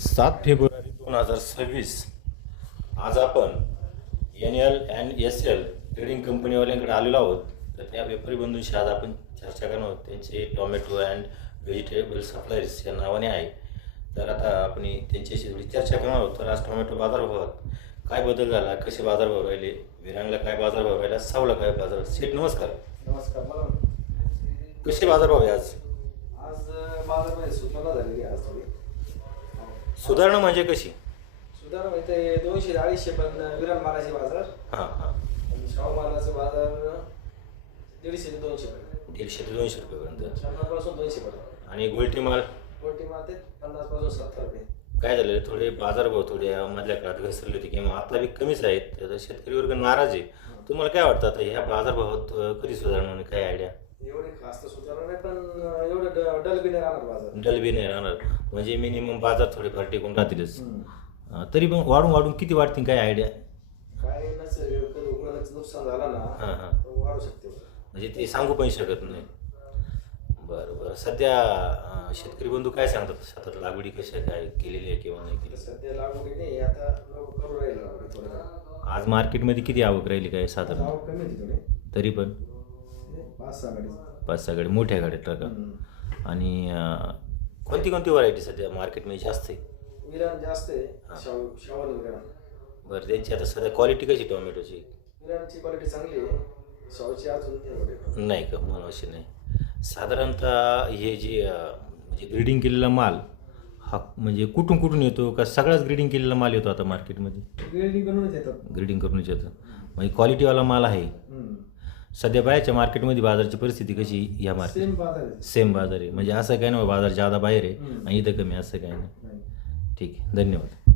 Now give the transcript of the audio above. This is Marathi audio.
7 फेब्रुवारी 2026 आज आपण NLNSL ट्रेडिंग कंपनीवाल्यांकडे आलेलो आहोत. तर त्या व्यापारी बंधूंशी आज आपण चर्चा करणार आहोत. त्यांचे टोमॅटो अँड व्हेजिटेबल सप्लायर्स या नावाने आहे. तर आता आपण त्यांच्याशी थोडी चर्चा करणार आहोत. तर आज टोमॅटो बाजारभावात काय बदल झाला, कसे बाजारभाव राहिले, विरांगला काय बाजारभाव राहिला, सावला काय बाजार. शेठ नमस्कार. नमस्कार. मला कसे बाजारभाव आहे आज? आज बाजारमध्ये सुधारणा झालेली आहे. आज थोडी सुधारणा म्हणजे कशी सुधारणा म्हणजे 200-250 पण विरान मालाचे बाजार हां आणि शाहू मालाचे बाजार 150 ते 200 पर्यंत, 150 ते 200 रुपयेपर्यंत. 100 पासून 200 पर्यंत. आणि गोल्टी माल गोटी माल ते 50 पासून 70 रुपये. काय झालेलं, थोडे बाजारभाव थोडे मधल्या काळात घसरले होते किंवा आता बी कमीच आहेत. तर शेतकरी वर्ग नाराज आहे. तुम्हाला काय वाटतं आता ह्या बाजारभावात कधी सुधारणा होईल, काय आयडिया? एवढे खास तर सुधारणा नाही, पण एवढं डल बी नाही राहणार बाजार. डल बी नाही राहणार म्हणजे मिनिमम बाजार थोडेफार टिकून राहतीलच. तरी पण वाढून किती वाढतील, काय आयडिया? काय नसेल कधी उन्हाळ्याचं नुकसान झालं ना हां हां तर वाढू शकते. म्हणजे ते सांगू पण शकत नाही. बरं सध्या शेतकरी बंधू काय सांगतात, शेतात लागवडी कशा काय केलेली आहे किंवा नाही केली? सध्या लागवडी नाही, आता लोक करू राहिले लागवडी थोडं. आज मार्केटमध्ये किती आवक राहिली काय साधारण? आवक कमी होती थोडी, तरी पण 5-6 गाडी. 5-6 गाडी, मोठ्या गाड्या ट्रका. आणि कोणती व्हरायटी सध्या मार्केटमध्ये जास्त आहे? विरान जास्त आहे. शावानी विरान. बरं त्यांची आता सध्या क्वालिटी कशी टोमॅटोची? विरानची क्वालिटी चांगली आहे. शावची अजून एवढी नाही का, म्हणून अशी नाही. साधारणतः हे जे म्हणजे ग्रेडिंग केलेला माल हा म्हणजे कुठून येतो का सगळाच ग्रेडिंग केलेला माल येतो आता मार्केटमध्ये? ग्रेडिंग करूनच येतात. ग्रेडिंग करूनच येतं म्हणजे क्वालिटीवाला माल आहे. सध्या बाहेरच्या मार्केटमध्ये बाजाराची परिस्थिती कशी या मार्केट? सेम बाजार आहे. सेम बाजार आहे म्हणजे असं काय नाही बाजार जादा बाहेर आहे आणि इथं कमी, असं काय नाही. ठीक आहे, धन्यवाद.